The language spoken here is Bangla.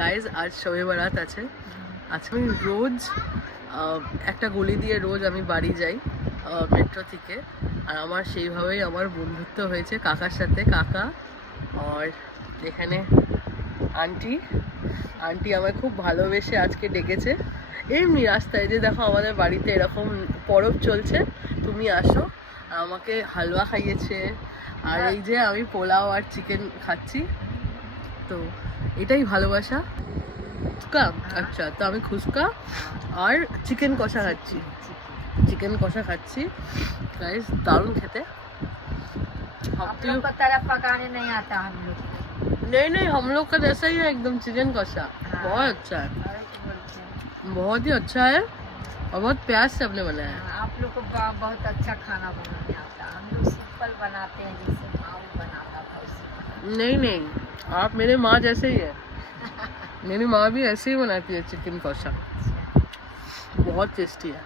গাইজ আজ শবে বারাত আছে। আজকে আমি রোজ একটা গলি দিয়ে রোজ আমি বাড়ি যাই মেট্রো থেকে, আর আমার সেইভাবেই আমার বন্ধুত্ব হয়েছে কাকার সাথে। কাকা আর এখানে আন্টি আমায় খুব ভালোবেসে আজকে ডেকেছে এমনি রাস্তায়, যে দেখো আমাদের বাড়িতে এরকম পরব চলছে, তুমি আসো। আর আমাকে হালুয়া খাইয়েছে, আর এই যে আমি পোলাও আর চিকেন খাচ্ছি, তো এটাই ভালোবাসা। ফুচকা, আচ্ছা, তো আমি ফুচকা আর চিকেন কষা খাচ্ছি। গাইস দারুণ খেতে। आप लोग को तरफ पकाने नहीं आता हम लोग को। नहीं हम लोग का जैसा ही है एकदम, चिकन कषा बहुत अच्छा है, बहुत ही अच्छा है और बहुत प्यार से आपने बनाया है। आप लोग को बहुत अच्छा खाना बनाने आता है, हम लोग सिंपल बनाते हैं जैसे माँ बनाता था उसे। नहीं आप मेरे माँ जैसे ही है। मेरी माँ भी ऐसे ही बनाती है चिकन कषा, बहुत टेस्टी है।